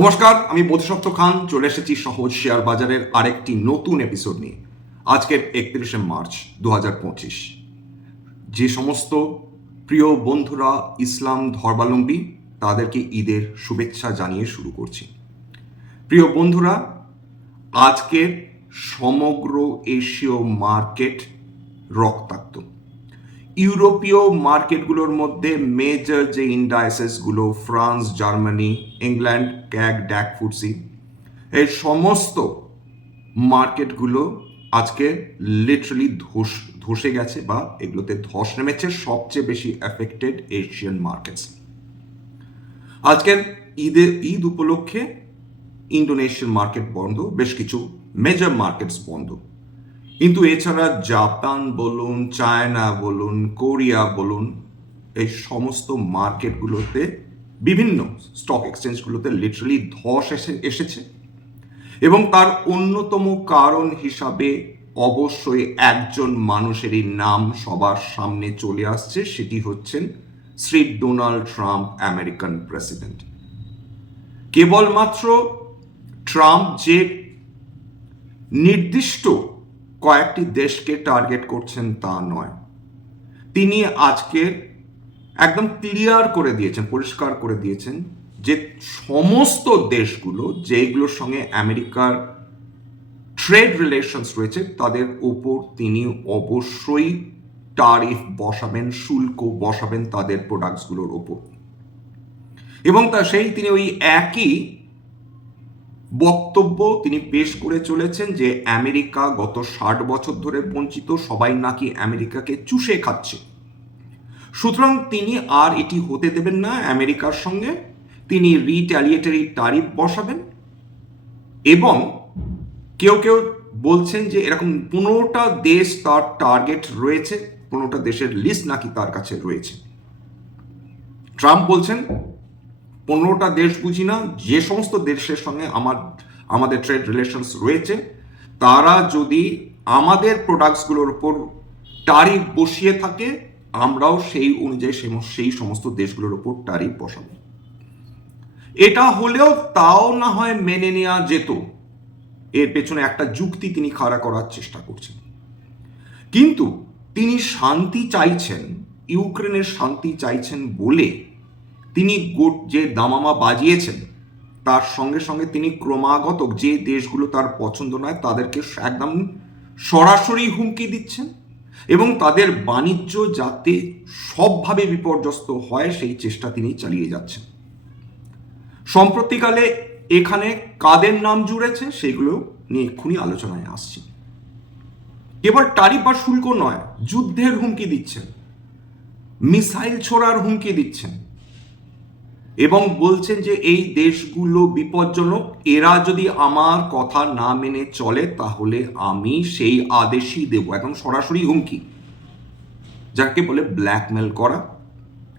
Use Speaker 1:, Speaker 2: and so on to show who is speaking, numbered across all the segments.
Speaker 1: নমস্কার, আমি বোধসত্ত্ব খান, চলে এসেছি সহজ শেয়ার বাজারের আরেকটি নতুন এপিসোড নিয়ে। আজকের একত্রিশে মার্চ দু হাজার পঁচিশ। যে সমস্ত প্রিয় বন্ধুরা ইসলাম ধর্মাবলম্বী, তাদেরকে ঈদের শুভেচ্ছা জানিয়ে শুরু করছি। প্রিয় বন্ধুরা, আজকের সমগ্র এশীয় মার্কেট রক্তাক্ত। ইউরোপীয় মার্কেটগুলোর মধ্যে মেজর যে ইন্ডাইসেসগুলো France Germany England CAC DAX FTSE এই সমস্ত মার্কেটগুলো আজকে লিটারালি ধস, ধসে গেছে বা এগুলোতে ধস নেমেছে সবচেয়ে বেশি এফেক্টেড এশিয়ান মার্কেটস আজকের ঈদে, ঈদ উপলক্ষে ইন্ডোনেশিয়ান মার্কেট বন্ধ, বেশ কিছু মেজর মার্কেটস বন্ধ। কিন্তু এছাড়া জাপান বলুন, চায়না বলুন, কোরিয়া বলুন, এই সমস্ত মার্কেটগুলোতে বিভিন্ন স্টক এক্সচেঞ্জগুলোতে লিটারালি ধস এসে, এসেছে। এবং তার অন্যতম কারণ হিসাবে অবশ্যই একজন মানুষেরই নাম সবার সামনে চলে আসছে, সেটি হচ্ছেন Shri Donald Trump, American president. কেবলমাত্র ট্রাম্প যে নির্দিষ্ট কয়েকটি দেশকে টার্গেট করছেন তা নয়। তিনি আজকে একদম ক্লিয়ার করে দিয়েছেন, পরিষ্কার করে দিয়েছেন যে সমস্ত দেশগুলো যেগুলোর সঙ্গে আমেরিকার ট্রেড রিলেশনস রয়েছে, তাদের উপর তিনি অবশ্যই টারিফ বসাবেন, শুল্ক বসাবেন তাদের প্রোডাক্টসগুলোর ওপর। এবং তা সেই তিনি ওই একই বক্তব্য তিনি পেশ করে চলেছেন যে আমেরিকা গত ষাট বছর ধরে বঞ্চিত, সবাই নাকি আমেরিকাকে চুষে খাচ্ছে। সুতরাং তিনি আর এটি হতে দেবেন না আমেরিকার সঙ্গে। তিনি রিট্যালিয়েটারি টারিফ বসাবেন এবং কেউ কেউ বলছেন যে এরকম পনেরোটা দেশ তার টার্গেট রয়েছে, পনেরোটা দেশের লিস্ট নাকি তার কাছে রয়েছে। ট্রাম্প বলছেন পনেরোটা দেশ বুঝি না, যে সমস্ত দেশের সঙ্গে আমার, আমাদের ট্রেড রিলেশনস রয়েছে, তারা যদি আমাদের প্রোডাক্টসগুলোর উপর টারিফ বসিয়ে থাকে, আমরাও সেই অনুযায়ী সেই সমস্ত দেশগুলোর উপর টারিফ বসাবো। এটা হলেও তাও না হয় মেনে নেওয়া যেত। এর পেছনে একটা যুক্তি তিনি খাড়া করার চেষ্টা করছেন। কিন্তু তিনি শান্তি চাইছেন, ইউক্রেনের শান্তি চাইছেন বলে তিনি গোট যে দামামা বাজিয়েছেন, তার সঙ্গে সঙ্গে তিনি ক্রমাগত যে দেশগুলো তার পছন্দ নয়, তাদেরকে একদম সরাসরি হুমকি দিচ্ছেন এবং তাদের বাণিজ্য যাতে সবভাবে বিপর্যস্ত হয়, সেই চেষ্টা তিনি চালিয়ে যাচ্ছেন। সম্প্রতিকালে এখানে কাদের নাম জুড়েছে, সেগুলো নিয়ে এক্ষুনি আলোচনায় আসছি। কেবল টারিফ বা শুল্ক নয়, যুদ্ধের হুমকি দিচ্ছেন, মিসাইল ছোড়ার হুমকি দিচ্ছেন। এবং বলছেন যে এই দেশগুলো বিপজ্জনক, এরা যদি আমার কথা না মেনে চলে, তাহলে আমি সেই আদেশই দেব। একদম সরাসরি হুমকি। যাকে বলে ব্ল্যাকমেল করা।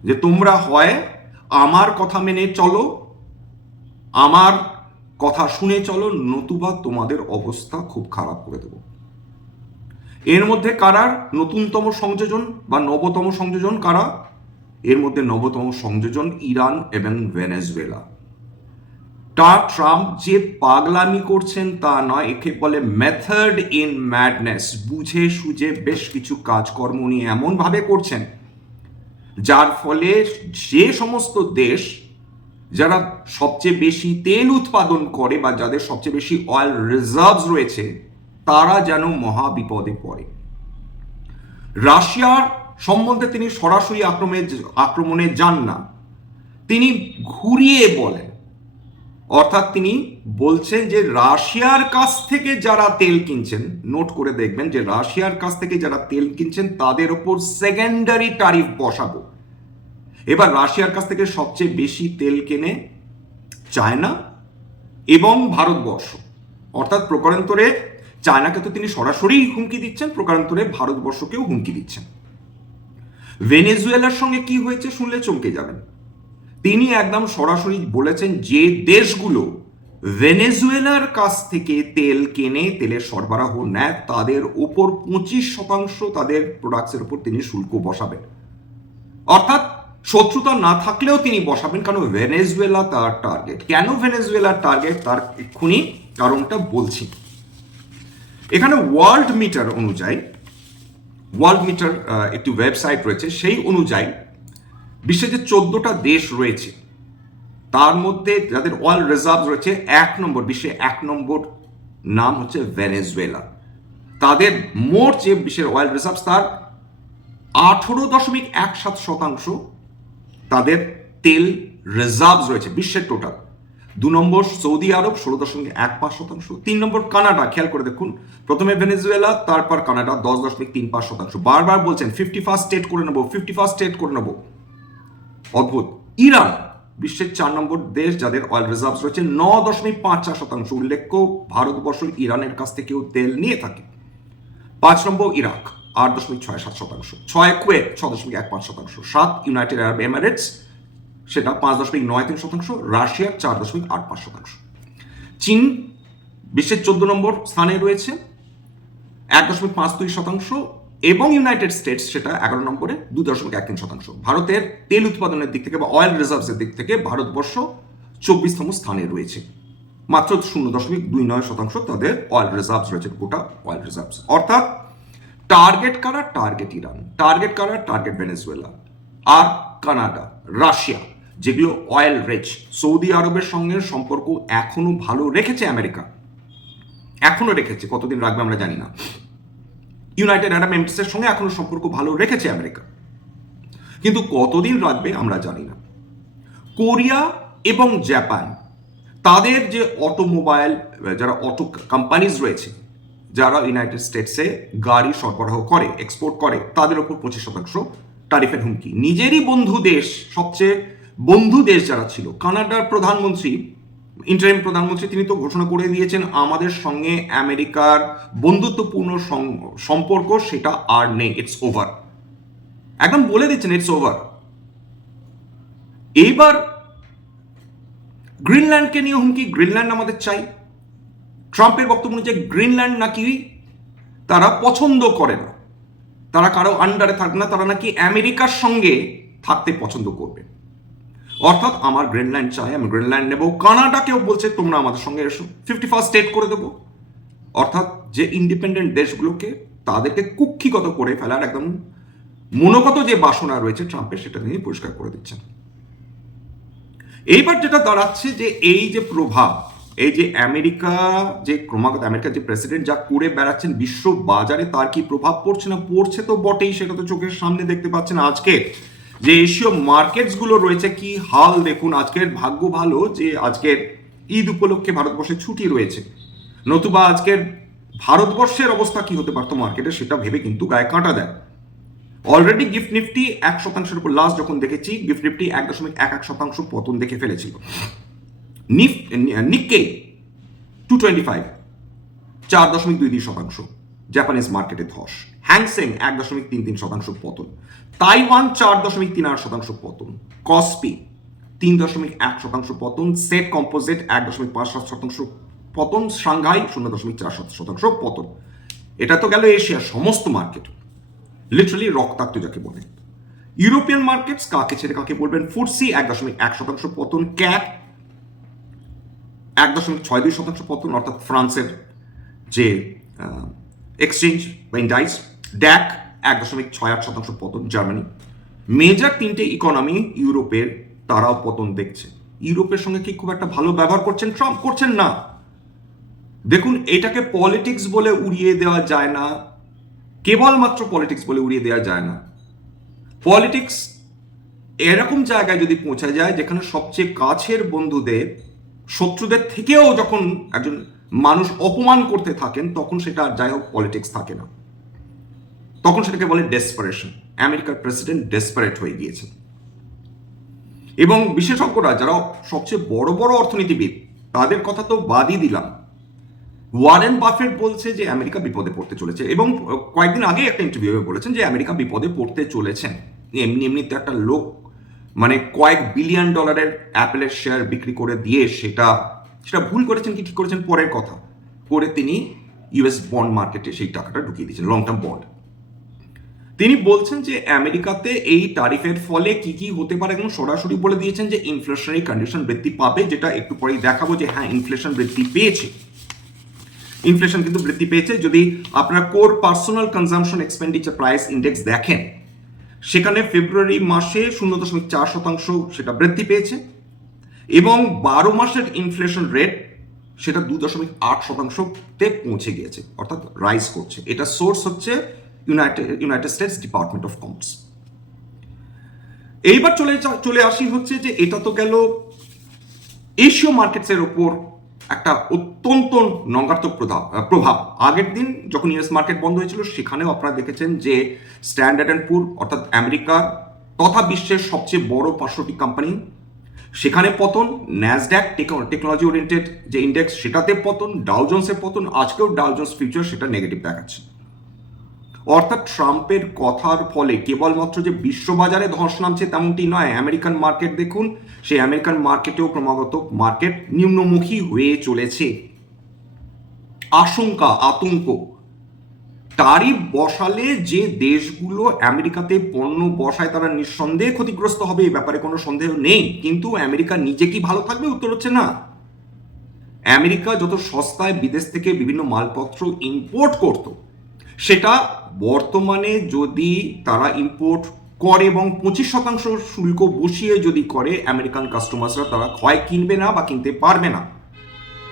Speaker 1: যে তোমরা হয় আমার কথা মেনে চলো, আমার কথা শুনে চলো, নতুবা তোমাদের অবস্থা খুব খারাপ করে দেব। এর মধ্যে কারার নতুনতম সংযোজন বা নবতম সংযোজন কারা? এর মধ্যে নবতম সংযোজন ইরান এবং ভেনেজুয়েলা। তা ট্রাম্প যে পাগলামি করছেন তা নয়, একে বলে মেথড ইন ম্যাডনেস বুঝে সুঝে বেশ কিছু কাজকর্ম নিয়ে এমনভাবে করছেন, যার ফলে যে সমস্ত দেশ যারা সবচেয়ে বেশি তেল উৎপাদন করে বা যাদের সবচেয়ে বেশি অয়েল রিজার্ভস রয়েছে, তারা যেন মহা বিপদে পড়ে। রাশিয়ার সম্বন্ধে তিনি সরাসরি আক্রমণে আক্রমণে যান না। তিনি ঘুরিয়ে বলেন। অর্থাৎ তিনি বলছেন যে, রাশিয়ার কাছ থেকে যারা তেল কিনছেন, নোট করে দেখবেন যে, রাশিয়ার কাছ থেকে যারা তেল কিনছেন, তাদের ওপর সেকেন্ডারি টারিফ বসাবো। এবার রাশিয়ার কাছ থেকে সবচেয়ে বেশি তেল কেনে চায়না এবং ভারতবর্ষ। অর্থাৎ প্রকারান্তরে চায়নাকে তো তিনি সরাসরি হুমকি দিচ্ছেন, প্রকারান্তরে ভারতবর্ষকেও হুমকি দিচ্ছেন। ভেনেজুয়েলার সঙ্গে কি হয়েছে শুনলে চমকে যাবেন। তিনি একদম সরাসরি বলেছেন যে দেশগুলো ভেনেজুয়েলার কাছ থেকে তেল কেনে, তেলের সরবরাহ নেয়, তাদের ওপর পঁচিশ শতাংশ তাদের প্রোডাক্টসের উপর তিনি শুল্ক বসাবেন। অর্থাৎ শত্রুতা না থাকলেও তিনি বসাবেন, কারণ ভেনেজুয়েলা তার টার্গেট কেন ভেনেজুয়েলার টার্গেট তার এক্ষুনি কারণটা বলছি। এখানে ওয়ার্ল্ড মিটার অনুযায়ী ওয়ার্ল্ড মিটার একটি ওয়েবসাইট রয়েছে, সেই অনুযায়ী বিশ্বের যে চোদ্দোটা দেশ রয়েছে, তার মধ্যে যাদের অয়েল রিজার্ভ রয়েছে, এক নম্বর, বিশ্বে এক নম্বর নাম হচ্ছে ভেনেজুয়েলা। তাদের মোট যে বিশ্বের অয়েল রিজার্ভ তার আঠেরো দশমিক এক সাত শতাংশ তাদের তেল রিজার্ভ রয়েছে, বিশ্বের টোটাল দু নম্বর সৌদি আরব, ষোলো দশমিক এক পাঁচ শতাংশ। তিন নম্বর কানাডা, খেয়াল করে দেখুন। প্রথমে ভেনেজুয়েলা, তারপর কানাডা, দশ দশমিক তিন পাঁচ শতাংশ। বারবার বলছেন ফিফটি ফার্স্ট স্টেট করে নেব ফিফটি ফার্স্ট স্টেট করে নেব। অদ্ভুত। ইরান, বিশ্বের চার নম্বর দেশ যাদের অয়েল রিজার্ভ রয়েছে, ন দশমিক পাঁচ চার শতাংশ। উল্লেখ্য, ভারতবর্ষ ইরানের কাছ থেকেও তেল নিয়ে থাকে। পাঁচ নম্বর ইরাক, আট দশমিক ছয় সাত শতাংশ। ছয় কুয়েত, ছ দশমিক এক পাঁচ শতাংশ। সাত ইউনাইটেড আরব এমিরেটস সেটা পাঁচ দশমিক নয় তিন শতাংশ, রাশিয়ার চার দশমিক আট পাঁচ শতাংশ। চীন বিশ্বের চোদ্দ নম্বর স্থানে রয়েছে, এক দশমিক পাঁচ দুই শতাংশ, এবং ইউনাইটেড স্টেটস সেটা এগারো নম্বরে দু দশমিক এক তিন শতাংশ। ভারতের তেল উৎপাদনের দিক থেকে বা অয়েল রিজার্ভসের দিক থেকে ভারতবর্ষ চব্বিশতম স্থানে রয়েছে। মাত্র শূন্য দশমিক দুই নয় শতাংশ তাদের অয়েল রিজার্ভস রয়েছে, গোটা অয়েল রিজার্ভস অর্থাৎ টার্গেট কারা? Target Iran. টার্গেট কারা? টার্গেট ভেনেজুয়েলা আর কানাডা, রাশিয়া। যেগুলো অয়েল রিচ সৌদি আরবের সঙ্গে সম্পর্ক এখনও ভালো রেখেছে আমেরিকা। এখনও রেখেছে, কতদিন রাখবে আমরা জানি না। ইউনাইটেড আরব এমিরেটসের সঙ্গে এখনও সম্পর্ক ভালো রেখেছে আমেরিকা। কিন্তু কতদিন রাখবে আমরা জানি না। কোরিয়া এবং জাপান, তাদের যে অটোমোবাইল যারা অটো কোম্পানিজ রয়েছে, যারা ইউনাইটেড স্টেটসে গাড়ি সরবরাহ করে এক্সপোর্ট করে, তাদের ওপর পঁচিশ শতাংশ টারিফের হুমকি। নিজেরই বন্ধু দেশ সবচেয়ে বন্ধু দেশ যারা ছিল, কানাডার প্রধানমন্ত্রী ইন্টারিম প্রধানমন্ত্রী তিনি তো ঘোষণা করে দিয়েছেন, আমাদের সঙ্গে আমেরিকার বন্ধুত্বপূর্ণ সম্পর্ক সেটা আর নেই ইটস ওভার একদম বলে দিচ্ছেন ইটস ওভার এইবার গ্রিনল্যান্ডকে নিয়ে হুমকি, গ্রিনল্যান্ড আমাদের চাই। ট্রাম্পের বক্তব্য অনুযায়ী গ্রিনল্যান্ড নাকি তারা পছন্দ করে না। তারা কারও আন্ডারে থাকবে না, তারা নাকি আমেরিকার সঙ্গে থাকতে পছন্দ করবে। অর্থাৎ আমার গ্রিনল্যান্ড চাই, আমি গ্রিনল্যান্ড নেব। কানাডাকেও বলছে, তোমরা আমাদের সঙ্গে এসো। ফিফটি ফার্স্ট স্টেট করে দেবো। অর্থাৎ যে ইন্ডিপেন্ডেন্ট দেশগুলোকে তাদেরকে কুক্ষিগত করে ফেলার একদম মনোগত যে বাসনা রয়েছে ট্রাম্পের সেটা নিয়ে পরিষ্কার করে দিচ্ছেন। এইবার যেটা দাঁড়াচ্ছে যে এই যে প্রভাব, এই যে আমেরিকা, যে ক্রমাগত আমেরিকার যে প্রেসিডেন্ট যা করে বেড়াচ্ছেন বিশ্ব বাজারে, তার কি প্রভাব পড়ছে না? পড়ছে তো বটেই, সেটা তো চোখের সামনে দেখতে পাচ্ছেন আজকে। যে এশীয় মার্কেটসগুলো রয়েছে, কি হাল দেখুন? আজকের ভাগ্য ভালো যে আজকের ঈদ উপলক্ষে ভারতবর্ষে ছুটি রয়েছে। নতুবা আজকের ভারতবর্ষের অবস্থা কি হতে পারতো মার্কেটে, সেটা ভেবে কিন্তু গায়ে কাঁটা দেয়। অলরেডি গিফট নিফটি এক শতাংশের উপর লাস্ট যখন দেখেছি গিফট নিফটি এক দশমিক এক এক শতাংশ পতন দেখে ফেলেছিল। নিফ নিক্কে টু টোয়েন্টি ফাইভ চার দশমিক দুই দুই শতাংশ। জাপানিজ মার্কেটে ধস। হ্যাংসেং এক দশমিক তিন তিন শতাংশ পতন। তাইওয়ান চার দশমিক তিন আট শতাংশ পতন। কসপি তিন দশমিক এক শতাংশ পতন। সেট কম্পোজিট এক দশমিক পাঁচ সাত শতাংশ পতন। সাংঘাই শূন্য দশমিক চার সাত শতাংশ পতন। এটা তো গেল এশিয়ার সমস্ত মার্কেট লিটারালি রক্তাক্ত যাকে বলে। ইউরোপিয়ান মার্কেটস কাকে ছেড়ে কাকে বলবেন? ফুটসি এক দশমিক এক শতাংশ পতন। ক্যাট এক দশমিক ছয় দুই শতাংশ পতন। অর্থাৎ ফ্রান্সের যে এক্সচেঞ্জ বা ইন্ডাইস ড্যাক এক দশমিক ছয় আট শতাংশ পতন জার্মানি মেজর তিনটে ইকোনমি ইউরোপের, তারাও পতন দেখছে। ইউরোপের সঙ্গে কি খুব একটা ভালো ব্যবহার করছেন? ট্রাম্প করছেন না। দেখুন, এটাকে পলিটিক্স বলে উড়িয়ে দেওয়া যায় না। কেবলমাত্র পলিটিক্স বলে উড়িয়ে দেওয়া যায় না। পলিটিক্স এরকম জায়গায় যদি পৌঁছা যায়, যেখানে সবচেয়ে কাছের বন্ধুদের, শত্রুদের থেকেও যখন একজন মানুষ অপমান করতে থাকেন, তখন সেটা আর যাই হোক পলিটিক্স থাকে না। তখন সেটাকে বলে ডেসপারেশন আমেরিকার প্রেসিডেন্ট ডেসপারেট হয়ে গিয়েছেন। এবং বিশেষজ্ঞরা, যারা সবচেয়ে বড় বড় অর্থনীতিবিদ, তাদের কথা তো বাদই দিলাম। ওয়ারেন বাফেট বলছে যে, আমেরিকা বিপদে পড়তে চলেছে এবং কয়েকদিন আগে একটা ইন্টারভিউ বলেছেন যে, আমেরিকা বিপদে পড়তে চলেছেন। এমনি এমনিতে একটা লোক মানে কয়েক বিলিয়ন ডলারের অ্যাপেলের শেয়ার বিক্রি করে দিয়ে সেটা সেটা ভুল করেছেন কি ঠিক করেছেন? পরের কথা। করে তিনি ইউএস বন্ড মার্কেটে সেই টাকাটা ঢুকিয়ে দিয়েছেন লং টার্ম বন্ড তিনি বলছেন যে আমেরিকাতে এই তারিফের ফলে কি কি হতে পারে এবং সরাসরি বলে দিয়েছেন যে ইনফ্লেশনারি কন্ডিশন বৃদ্ধি পাবে, যেটা একটু পরেই দেখাবো যে হ্যাঁ ইনফ্লেশন বৃদ্ধি পেয়েছে। ইনফ্লেশন কিন্তু বৃদ্ধি পেয়েছে। যদি আপনার core personal consumption expenditure price index দেখেন, সেখানে ফেব্রুয়ারি মাসে শূন্য দশমিক চার শতাংশ সেটা বৃদ্ধি পেয়েছে। এবং বারো মাসের ইনফ্লেশন রেট সেটা দু দশমিক আট শতাংশতে পৌঁছে গিয়েছে, অর্থাৎ রাইজ করছে। এটা সোর্স হচ্ছে United United States Department of Commerce এইবার চলে চলে আসি হচ্ছে যে এটা তো গেল এশীয় মার্কেটসের ওপর একটা অত্যন্ত নঙ্গাত্মক প্রভাব প্রভাব। আগের দিন যখন ইউএস মার্কেট বন্ধ হয়েছিল, সেখানেও আপনারা দেখেছেন যে স্ট্যান্ডার্ড অ্যান্ড পুর অর্থাৎ আমেরিকা তথা বিশ্বের সবচেয়ে বড় পাঁচশোটি কোম্পানি সেখানে পতন ন্যাসড্যাক টেকনোলজি ওরিয়েন্টেড যে ইন্ডেক্স সেটাতে পতন ডাউজন্সের পতন, আজকেও ডাউজন্স ফিউচার সেটা নেগেটিভ দেখাচ্ছে। অর্থাৎ ট্রাম্পের কথার ফলে কেবলমাত্র যে বিশ্ববাজারে ধস নামছে তেমনটি নয়, আমেরিকান মার্কেট দেখুন, সেই আমেরিকান মার্কেটেও ক্রমাগত মার্কেট নিম্নমুখী হয়ে চলেছে। আশঙ্কা, আতঙ্ক তারিফ বসালে যে দেশগুলো আমেরিকাতে পণ্য বসায় তারা নিঃসন্দেহে ক্ষতিগ্রস্ত হবে, এই ব্যাপারে কোনো সন্দেহ নেই। কিন্তু আমেরিকা নিজে কি ভালো থাকবে উত্তর হচ্ছে না। আমেরিকা যত সস্তায় বিদেশ থেকে বিভিন্ন মালপত্র ইম্পোর্ট করত, সেটা বর্তমানে যদি তারা ইম্পোর্ট করে এবং পঁচিশ শতাংশ শুল্ক বসিয়ে যদি করে, আমেরিকান কাস্টমার্সরা তারা হয় কিনবে না বা কিনতে পারবে না।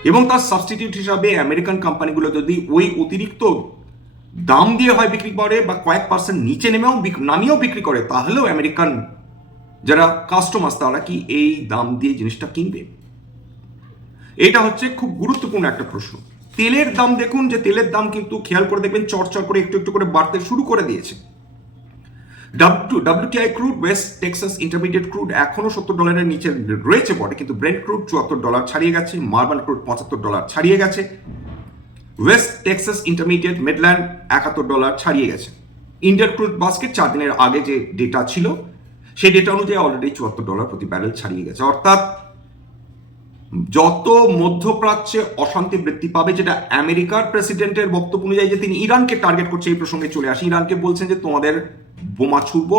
Speaker 1: এবং তার সাবস্টিটিউট হিসাবে আমেরিকান কোম্পানিগুলো যদি ওই অতিরিক্ত দাম দিয়ে হয় বিক্রি করে বা কয়েক পার্সেন্ট নিচে নেমেও নামিয়েও বিক্রি করে, তাহলেও আমেরিকান যারা কাস্টমার্স তারা কি এই দাম দিয়ে জিনিসটা কিনবে? এটা হচ্ছে খুব গুরুত্বপূর্ণ একটা প্রশ্ন। তেলের দাম দেখুন, যে তেলের দাম কিন্তু খেয়াল করে দেখবেন, চড়চড় করে একটু একটু করে বাড়তে শুরু করে দিয়েছে। W WTI crude West Texas Intermediate crude এখনও সত্তর ডলারের নিচে রয়েছে বটে, কিন্তু ব্রেন্ট ক্রুড চুয়াত্তর ডলার ছাড়িয়ে গেছে মার্বান ক্রুড পঁচাত্তর ডলার ছাড়িয়ে গেছে। ওয়েস্ট টেক্সাস ইন্টারমিডিয়েট মিডল্যান্ড একাত্তর ডলার ছাড়িয়ে গেছে। ইন্ডিয়ান ক্রুড বাস্কেট চার দিনের আগে যে ডেটা ছিল, সেই ডেটা অনুযায়ী অলরেডি চুয়াত্তর ডলার প্রতি ব্যারেল ছাড়িয়ে গেছে। অর্থাৎ যত মধ্যপ্রাচ্যে অশান্তি বৃদ্ধি পাবে, যেটা আমেরিকার প্রেসিডেন্টের বক্তব্য অনুযায়ী যে তিনি ইরানকে টার্গেট করছে, এই প্রসঙ্গে চলে আসি। ইরানকে বলছেন যে, তোমাদের বোমা ছুড়ব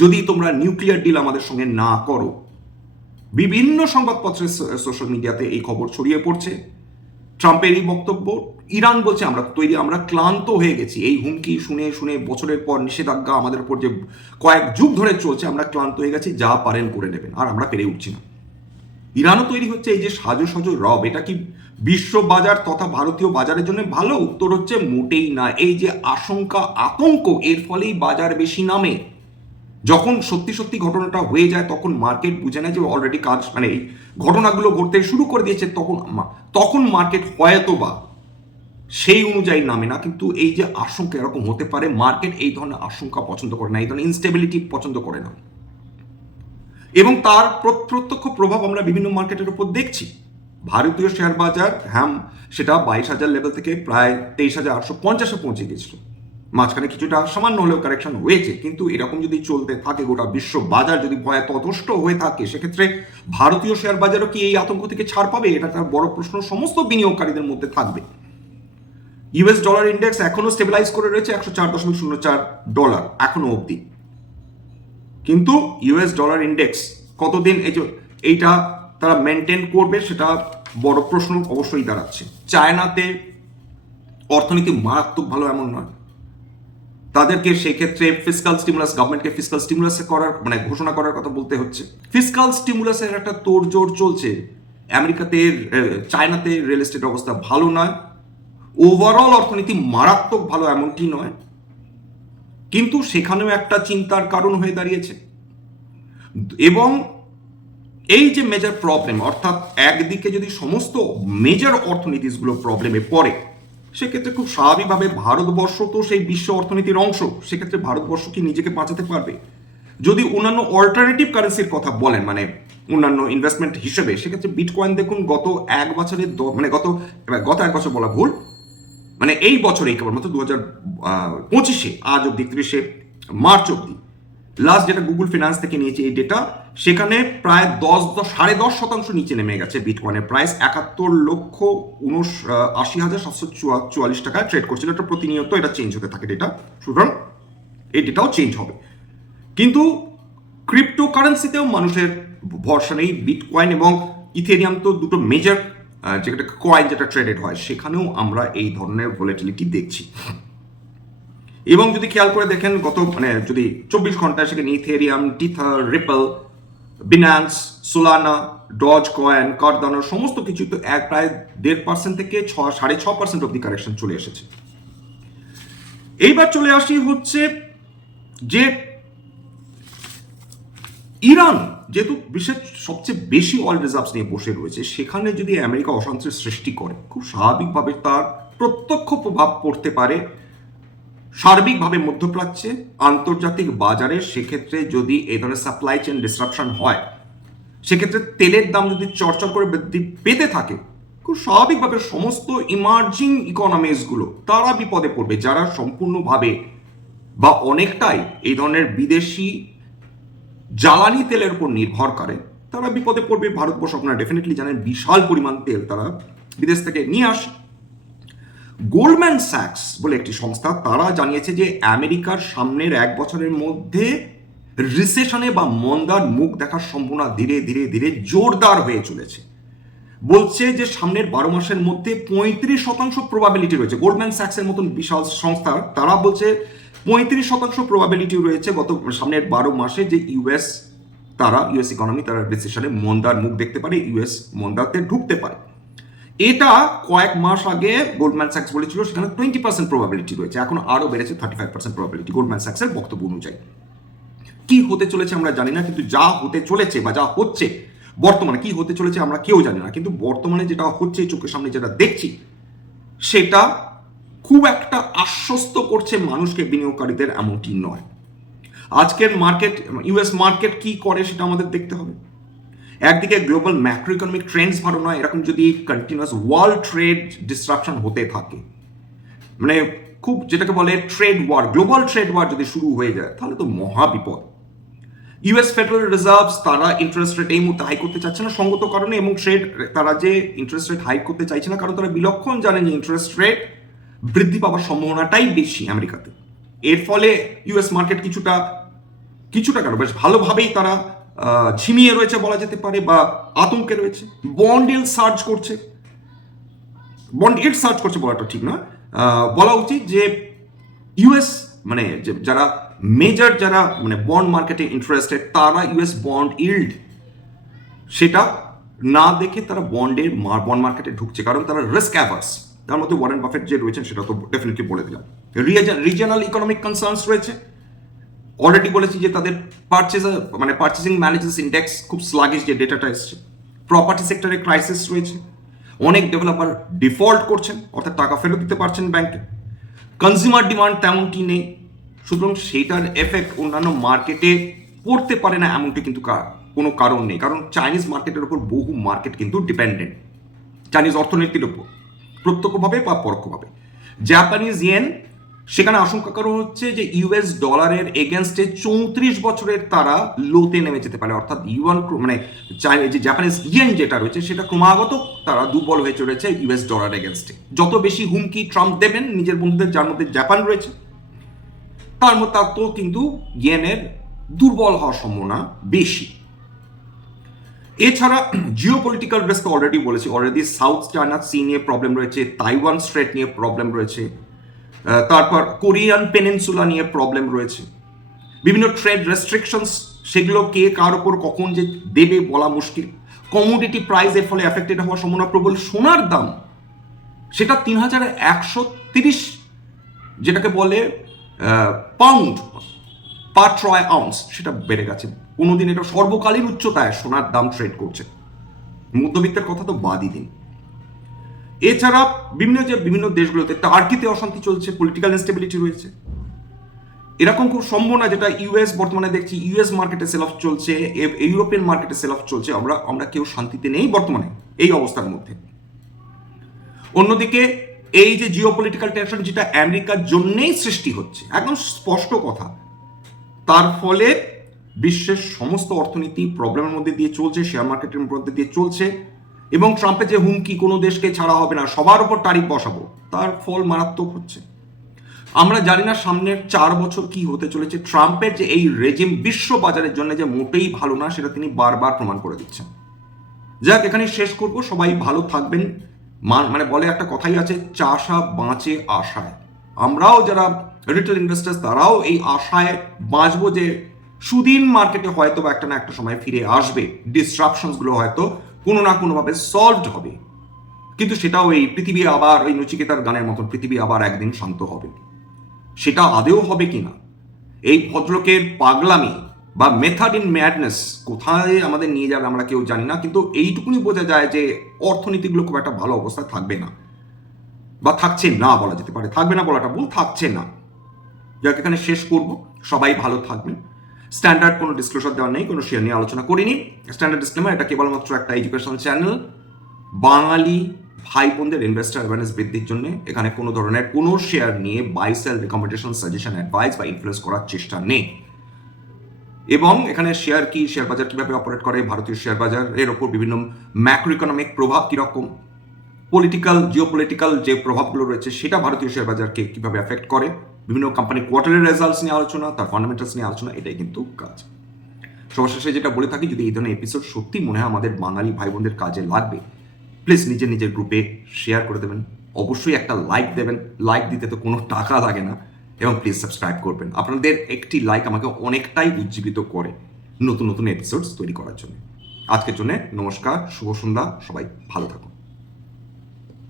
Speaker 1: যদি তোমরা নিউক্লিয়ার ডিল আমাদের সঙ্গে না করো। বিভিন্ন সংবাদপত্রের সোশ্যাল মিডিয়াতে এই খবর ছড়িয়ে পড়ছে। ট্রাম্পের এই বক্তব্য ইরান বলছে, আমরা তৈরি, আমরা ক্লান্ত হয়ে গেছি। এই হুমকি শুনে শুনে বছরের পর নিষেধাজ্ঞা আমাদের উপর যে কয়েক যুগ ধরে চলছে, আমরা ক্লান্ত হয়ে গেছি, যা পারেন করে নেবেন, আর আমরা পেরে উঠছি না। ইরানও তৈরি হচ্ছে এই যে সাজো সাজো রব, এটা কি বিশ্ব বাজার তথা ভারতীয় বাজারের জন্য ভালো? উত্তর হচ্ছে, মোটেই না। এই যে আশঙ্কা, আতঙ্ক, এর ফলেই বাজার বেশি নামে। যখন সত্যি সত্যি ঘটনাটা হয়ে যায়, তখন মার্কেট বুঝে নেয় যে অলরেডি কাজ মানে এই ঘটনাগুলো ঘটতে শুরু করে দিয়েছে, তখন তখন মার্কেট হয়তো বা সেই অনুযায়ী নামে না, কিন্তু এই যে আশঙ্কা এরকম হতে পারে, মার্কেট এই ধরনের আশঙ্কা পছন্দ করে না, এই ধরনের ইনস্টেবিলিটি পছন্দ করে না। এবং তার প্রত্যক্ষ প্রভাব আমরা বিভিন্ন মার্কেটের উপর দেখছি। ভারতীয় শেয়ার বাজার হ্যাম সেটা বাইশ হাজার লেভেল থেকে প্রায় তেইশ হাজার আটশো পঞ্চাশে পৌঁছে গেছিল মাঝখানে কিছুটা সামান্য হলেও কারেকশন হয়েছে, কিন্তু এরকম যদি চলতে থাকে, গোটা বিশ্ব বাজার যদি ভয়ে তথষ্ট হয়ে থাকে, সেক্ষেত্রে ভারতীয় শেয়ার বাজারও কি এই আতঙ্ক থেকে ছাড় পাবে? এটা তার বড় প্রশ্ন, সমস্ত বিনিয়োগকারীদের মধ্যে থাকবে। ইউএস ডলার ইন্ডেক্স এখনও স্টেবিলাইজ করে রয়েছে একশো চার দশমিক শূন্য চার ডলার এখনও অবধি। কিন্তু ইউএস ডলার ইন্ডেক্স কতদিন এই এইটা তারা মেনটেন করবে সেটা বড় প্রশ্ন অবশ্যই দাঁড়াচ্ছে। চায়নাতে অর্থনীতি মারাত্মক ভালো এমন নয়। তাদেরকে সেক্ষেত্রে ফিসকাল স্টিমুলাস গভর্নমেন্টকে ফিসকাল স্টিমুলাস করার মানে ঘোষণা করার কথা বলতে হচ্ছে। ফিসকাল স্টিমুলাসের একটা তোড়জোড় চলছে। আমেরিকাতে চায়নাতে রিয়েল এস্টেট অবস্থা ভালো নয়। ওভারঅল অর্থনীতি মারাত্মক ভালো, এমনটি নয়। কিন্তু সেখানেও একটা চিন্তার কারণ হয়ে দাঁড়িয়েছে। এবং এই যে মেজর প্রবলেম অর্থাৎ একদিকে যদি সমস্ত মেজর অর্থনীতিগুলো প্রবলেমে পড়ে, সেক্ষেত্রে খুব স্বাভাবিকভাবে ভারতবর্ষ তো সেই বিশ্ব অর্থনীতির অংশ, সেক্ষেত্রে ভারতবর্ষ কি নিজেকে বাঁচাতে পারবে? যদি অন্যান্য অল্টারনেটিভ কারেন্সির কথা বলেন মানে অন্যান্য ইনভেস্টমেন্ট হিসেবে, সেক্ষেত্রে বিটকয়েন দেখুন গত এক বছরের মানে গত গত এক বছর বলা ভুল মানে এই বছরে কেবলমাত্র দু হাজার পঁচিশে, আজ অব্দি একত্রিশে মার্চ অব্দি লাস্ট যেটা গুগল ফিনান্স থেকে নিয়েছে এই ডেটা সেখানে প্রায় দশ দশ সাড়ে দশ শতাংশ নিচে নেমে গেছে বিটকয়েনের প্রাইস একাত্তর লক্ষ উনশ আশি হাজার সাতশো চুয়া- চুয়াল্লিশ টাকায় ট্রেড করছিল। এটা প্রতিনিয়ত এটা চেঞ্জ হতে থাকে ডেটা সুতরাং এই ডেটাও চেঞ্জ হবে। কিন্তু ক্রিপ্টো কারেন্সিতেও মানুষের ভরসা নেই। বিটকয়েন এবং ইথেরিয়াম তো দুটো মেজর যেটা কয়েন যেটা ট্রেডেড হয়, সেখানেও আমরা এই ধরনের ভোলেটিলিটি দেখছি। এবং যদি খেয়াল করে দেখেন, গত মানে যদি চব্বিশ ঘন্টায় সেখানে Ethereum Tether Ripple Binance Solana Dogecoin Cardano সমস্ত কিছু তো এক প্রায় দেড় পার্সেন্ট থেকে ছ, সাড়ে ছ পার্সেন্ট অব্দি কারেকশন চলে এসেছে। এইবার চলে আসি হচ্ছে যে ইরান যেহেতু বিশ্বের সবচেয়ে বেশি অয়েল রিজার্ভস নিয়ে বসে রয়েছে, সেখানে যদি আমেরিকা অশান্তির সৃষ্টি করে, খুব স্বাভাবিকভাবে তার প্রত্যক্ষ প্রভাব পড়তে পারে সার্বিকভাবে মধ্যপ্রাচ্যে, আন্তর্জাতিক বাজারে। সেক্ষেত্রে যদি এই ধরনের সাপ্লাই চেন ডিসরাপশন হয়, সেক্ষেত্রে তেলের দাম যদি চরচর করে বৃদ্ধি পেতে থাকে, খুব স্বাভাবিকভাবে সমস্ত ইমার্জিং ইকোনমিজগুলো তারা বিপদে পড়বে, যারা সম্পূর্ণভাবে বা অনেকটাই এই ধরনের বিদেশি জ্বালানি তেলের উপর নির্ভর করে। তারা বিপদে পড়বে, ভারতবর্ষ আপনারা ডেফিনেটলি জানেন, বিশাল পরিমাণ তেল তারা বিদেশ থেকে নিয়ে আসে। গোল্ডম্যান স্যাক্স বলে একটি সংস্থা, তারা জানিয়েছে যে আমেরিকার সামনের এক বছরের মধ্যে রিসেশনে বা মন্দার মুখ দেখার সম্ভাবনা ধীরে ধীরে ধীরে জোরদার হয়ে চলেছে। বলছে যে সামনের বারো মাসের মধ্যে পঁয়ত্রিশ শতাংশ প্রবাবিলিটি রয়েছে। গোল্ডম্যান স্যাক্সের মতন বিশাল সংস্থা, তারা বলছে পঁয়ত্রিশ শতাংশ প্রবাবিলিটি রয়েছে গত সামনের বারো মাসে যে ইউএস তারা ইউএস ইকোনমি তারা রিসেশনে মন্দার মুখ দেখতে পারে ইউএস মন্দাতে ঢুকতে পারে। এটা কয়েক মাস আগে গোল্ডম্যান স্যাক্স বলেছিল, সেখানে টোয়েন্টি পার্সেন্ট প্রবাবিলিটি রয়েছে। এখন আরও বেড়েছে thirty five percent probability Goldman স্যাক্সের বক্তব্য অনুযায়ী। কি হতে চলেছে আমরা জানি না, কিন্তু যা হতে চলেছে বা যা হচ্ছে, বর্তমানে কি হতে চলেছে আমরা কেউ জানি না। কিন্তু বর্তমানে যেটা হচ্ছে চোখের সামনে যেটা দেখছি, সেটা খুব একটা আশ্বস্ত করছে মানুষকে বিনিয়োগকারীদের এমনটি নয়। আজকের মার্কেট ইউএস মার্কেট কি করে সেটা আমাদের দেখতে হবে। একদিকে গ্লোবাল ম্যাক্রো ইকোনমিক ট্রেন্ডস ভালো নয়, এরকম যদি কন্টিনিউয়াস ওয়ার্ল্ড ট্রেড ডিস্ট্রাকশন হতে থাকে। মানে খুব যেটাকে বলে trade war global trade war যদি শুরু হয়ে যায়, তাহলে তো মহা বিপদ। ইউএস ফেডারেল রিজার্ভস তারা ইন্টারেস্ট রেট এই মুহূর্তে হাই করতে চাচ্ছে না সঙ্গত কারণে, এবং ট্রেড তারা যে ইন্টারেস্ট রেট হাই করতে চাইছে না, কারণ তারা বিলক্ষণ জানেন যে ইন্টারেস্ট রেট বৃদ্ধি পাওয়ার সম্ভাবনাটাই বেশি আমেরিকাতে। এর ফলে ইউএস মার্কেট কিছুটা কিছুটা কেন? বেশ ভালোভাবেই তারা ঝিমিয়ে রয়েছে বলা যেতে পারে বা আতঙ্কে রয়েছে। বন্ড ইল সার্চ করছে। বন্ড ইল সার্চ করছে বলাটা ঠিক না। বলা উচিত যে ইউএস মানে যারা মেজর যারা মানে বন্ড মার্কেটে ইন্টারেস্টেড তারা ইউএস বন্ড ইল্ড সেটা না দেখে তারা বন্ডের বন্ড মার্কেটে ঢুকছে। কারণ তারা রিস্ক অ্যাভার্স তার মধ্যে ওয়ারেন বাফেট যে রয়েছেন সেটা তো ডেফিনেটলি বলে দিলাম। রিজনাল ইকোনমিক কনসার্নস রয়েছে। অলরেডি বলেছি যে তাদের পারচেজ মানে পারচেসিং ম্যানেজার্স ইন্ডেক্স খুব স্লাগিশ যে ডেটাটা এসছে। প্রপার্টি সেক্টরে ক্রাইসিস রয়েছে। অনেক ডেভেলপার ডিফল্ট করছেন, অর্থাৎ টাকা ফেরত দিতে পারছেন ব্যাংকে কনজিউমার ডিমান্ড তেমনটি নেই। সুতরাং সেটার এফেক্ট অন্যান্য মার্কেটে পড়তে পারে না এমনটি কিন্তু কোনো কারণ নেই। কারণ চাইনিজ মার্কেটের উপর বহু মার্কেট কিন্তু ডিপেন্ডেন্ট চাইনিজ অর্থনীতির উপর। প্রত্যক্ষভাবে বা পরোক্ষভাবে। জাপানিজ ইয়েন সেখানে আশঙ্কা করা হচ্ছে যে ইউএস ডলারের এগেনস্টে চৌত্রিশ বছরের তারা লোতে নেমে যেতে পারে। অর্থাৎ ইউয়ান মানে যে জাপানিজ ইয়েন যেটা রয়েছে, সেটা ক্রমাগত তারা দুর্বল হয়ে চলেছে ইউএস ডলার এগেনস্টে যত বেশি হুমকি ট্রাম্প দেবেন, নিজের বন্ধুদের, যার মধ্যে জাপান রয়েছে, তার মধ্যে তো কিন্তু ইয়েনের দুর্বল হওয়ার সম্ভাবনা বেশি। এছাড়া জিও পলিটিক্যাল রিস্ক অলরেডি বলেছি অলরেডি সাউথ চায়না সি নিয়ে প্রবলেম রয়েছে তাইওয়ান স্ট্রেট নিয়ে প্রবলেম রয়েছে তারপর কোরিয়ান পেনিনসুলা নিয়ে প্রবলেম রয়েছে। বিভিন্ন ট্রেড রেস্ট্রিকশনস সেগুলো কে কার ওপর কখন যে দেবে বলা মুশকিল। কমোডিটি প্রাইসের ফলে এফেক্টেড হওয়ার সম্ভাবনা প্রবল। সোনার দাম, সেটা তিন হাজার একশো তিরিশ, যেটাকে বলে পাউন্ড পার ট্রয় আউন্স সেটা বেড়ে গেছে। কোনোদিন এটা সর্বকালীন উচ্চতায় সোনার দাম ট্রেড করছে। মধ্যবিত্তের কথা তো বাদই দিন। এছাড়া বিভিন্ন যে বিভিন্ন দেশগুলোতে টার্কিতে অশান্তি চলছে পলিটিক্যাল ইনস্টেবিলিটি রয়েছে। এরকম খুব সম্ভব না যেটা ইউএস বর্তমানে দেখছি ইউএস মার্কেটে সেল অফ চলছে ইউরোপিয়ান মার্কেটে সেল অফ চলছে, আমরা আমরা কেউ শান্তিতে নেই বর্তমানে এই অবস্থার মধ্যে। অন্যদিকে এই যে জিও পলিটিক্যাল টেনশন যেটা আমেরিকার জন্যেই সৃষ্টি হচ্ছে, একদম স্পষ্ট কথা, তার ফলে বিশ্বের সমস্ত অর্থনীতি প্রবলেমের মধ্যে দিয়ে চলছে শেয়ার মার্কেটের মধ্যে দিয়ে চলছে এবং ট্রাম্পের যে হুমকি কোনো দেশকে ছাড়া হবে না, সবার উপর তারিফ বসাবো, তার ফল মারাত্মক হচ্ছে। আমরা জানি না সামনের চার বছর কি হতে চলেছে। ট্রাম্পের যে এই রেজিম বিশ্ব বাজারের জন্য যে মোটেই ভালো না, সেটা তিনি বারবার প্রমাণ করে দিচ্ছেন। যাক এখানে শেষ করব। সবাই ভালো থাকবেন। মান- মানে বলে একটা কথাই আছে, চাষা বাঁচে আশায়। আমরাও যারা রিটেল ইনভেস্টার্স তারাও এই আশায় বাঁচবো যে সুদিন মার্কেটে হয়তো বা একটা না একটা সময় ফিরে আসবে। ডিসট্রাকশনসগুলো হয়তো কোনো না কোনোভাবে সলভড হবে। কিন্তু সেটাও এই পৃথিবী আবার ওই নচিকেতার গানের মতন পৃথিবী আবার একদিন শান্ত হবে। সেটা আদেও হবে কিনা এই ভদ্রলোকের পাগলামি বা মেথড ইন ম্যাডনেস কোথায় আমাদের নিয়ে যাবে আমরা কেউ জানি না, কিন্তু এইটুকুনি বোঝা যায় যে অর্থনীতিগুলো খুব একটা ভালো অবস্থায় থাকবে না। বা থাকছে না বলা যেতে পারে। থাকবে না বলাটা ভুল, থাকছে না। যাক, এখানে শেষ করব। সবাই ভালো থাকবেন। স্ট্যান্ডার্ড কোনো ডিসক্লোজার দেওয়া নেই, কোনো শেয়ার নিয়ে আলোচনা করিনি। স্ট্যান্ডার্ড ডিসক্লেমার এটা কেবলমাত্র একটা এডুকেশনাল চ্যানেল বাঙালি ভাই বোনদের ইনভেস্টার অ্যাওয়ারনেস বৃদ্ধির জন্য এখানে কোনো ধরনের কোনো শেয়ার নিয়ে buy sell recommendation suggestion advice বা ইনফ্লুয়েন্স করার চেষ্টা নেই। এবং এখানে শেয়ার কি শেয়ার বাজার কীভাবে অপারেট করে, ভারতীয় শেয়ার বাজার এর ওপর বিভিন্ন ম্যাক্রো ইকোনমিক প্রভাব কীরকম পলিটিক্যাল জিও পলিটিক্যাল যে প্রভাবগুলো রয়েছে, সেটা ভারতীয় শেয়ার বাজারকে কীভাবে অ্যাফেক্ট করে, বিভিন্ন কোম্পানির কোয়ার্টারের রেজাল্টস নিয়ে আলোচনা, তার ফান্ডামেন্টালস নিয়ে আলোচনা, এটাই কিন্তু কাজ। সবার শেষে যেটা বলে থাকি, যদি এই ধরনের এপিসোড সত্যি মনে হয় আমাদের বাঙালি ভাই বোনদের কাজে লাগবে প্লিজ নিজের নিজের গ্রুপে শেয়ার করে দেবেন। অবশ্যই একটা লাইক দেবেন। লাইক দিতে তো কোনো টাকা লাগে না। এবং প্লিজ সাবস্ক্রাইব করবেন। আপনাদের একটি লাইক আমাকে অনেকটাই উজ্জীবিত করে নতুন নতুন এপিসোডস তৈরি করার জন্য। আজকের জন্য নমস্কার, শুভ সন্ধ্যা, সবাই ভালো থাকুন।